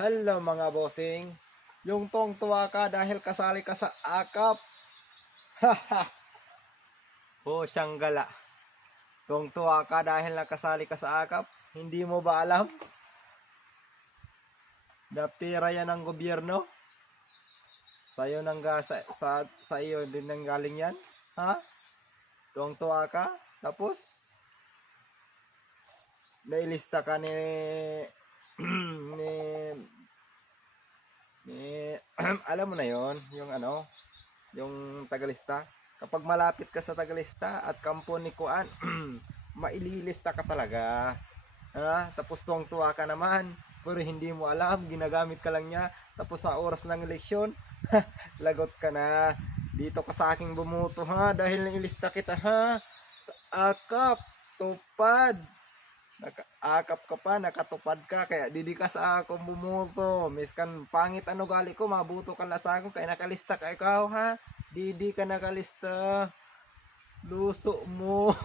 Hello mga bossing. Yung tong tuwa ka dahil kasali ka sa akap. Haha. Oh, siyang gala. Tong tuwa ka dahil nakasali ka sa akap. Hindi mo ba alam? Daptira yan ng gobyerno. Sa'yo nang sa iyo din nang galing yan. Ha? Tong tuwa ka. Tapos nailista ka ni ni ni alam mo na yon, yung ano, yung tagalista. Kapag malapit ka sa tagalista at kampo ni Kuan, maililista ka talaga. Ha? Tapos tuwang-tuwa ka naman, pero hindi mo alam, ginagamit ka lang niya. Tapos sa oras ng eleksyon, lagot ka na. Dito ka sa aking bumuto ha, dahil nailista kita ha. Sa akap, tupad. Nakaakap ka pa, nakatupad ka, kaya didi ka sa akong bumuto. Miskan pangit ano gali ko, mabuto ka na sa akin, kaya nakalista ka ikaw ha. Didi ka nakalista. Luso mo.